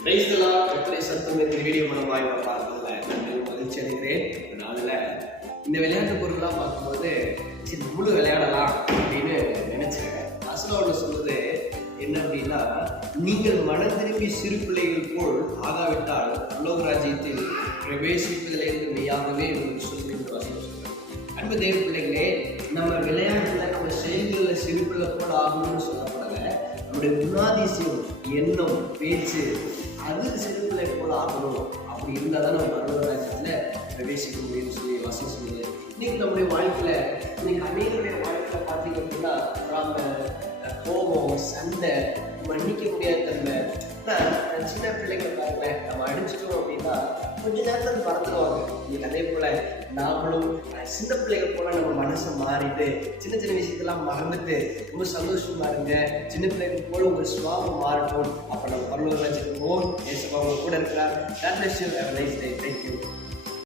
எத்தனை சத்தம் இந்த வீடியோ மூலமாக நான் பார்த்ததில்ல நன்றி மகிழ்ச்சி அடைகிறேன். அதில் இந்த விளையாட்டு பொருள்லாம் பார்க்கும்போது சரி நம்மளும் விளையாடலாம் அப்படின்னு நினைச்சேன். அசலோட சொல்றது என்ன அப்படின்னா, நீங்கள் மனம் திரும்பி சிறு பிள்ளைகள் போல் ஆகாவிட்டால் பரலோக ராஜ்யத்தில் பிரவேசிப்பதிலிருந்து மெய்யாகவே உங்களுக்கு சொல்லி என்று வசனம் சொல்றேன். அன்பு தேவ பிள்ளைகளே, நம்ம விளையாட்டுல நம்ம செயல்களில் சிறு பிள்ளை போல் ஆகணும்னு சொல்லப்படலை. நம்முடைய குணாதிசயம், எண்ணம், பேச்சு அது சிறு பிள்ளை போல் ஆகணும். அப்படி இருந்தால் தான் நம்ம பரலோக ராஜ்யத்தில் பிரவேசிக்க முடியும்னு சொல்லி வசனம் சொல்லுது. இன்னைக்கு நம்முடைய வாழ்க்கையில இன்னைக்கு அநேகருடைய வாழ்க்கையில பார்த்தீங்க அப்படின்னா கோபம், சண்டை, மன்னிக்க முடியாத தன்மை. சின்ன பிள்ளைங்களை பாருங்க, நம்ம அடிச்சிட்டோம் அப்படின்னா கொஞ்ச நேரத்தில் மறந்துடுவாங்க. இன்னைக்கு அதே போல நாமளும் சின்ன பிள்ளைகள் போல நம்ம மனசை மாறிட்டு சின்ன சின்ன விஷயத்தெல்லாம் மறந்துட்டு ரொம்ப சந்தோஷமா இருங்க. சின்ன பிள்ளைகள் போல உங்க சுபாவம் மாறட்டும். அப்ப நம்ம பரலோக ராஜ்யத்துக்கு போவோம். ஏசப்பா உங்க கூட இருக்கிறார். God bless you. Have a nice day. Thank you.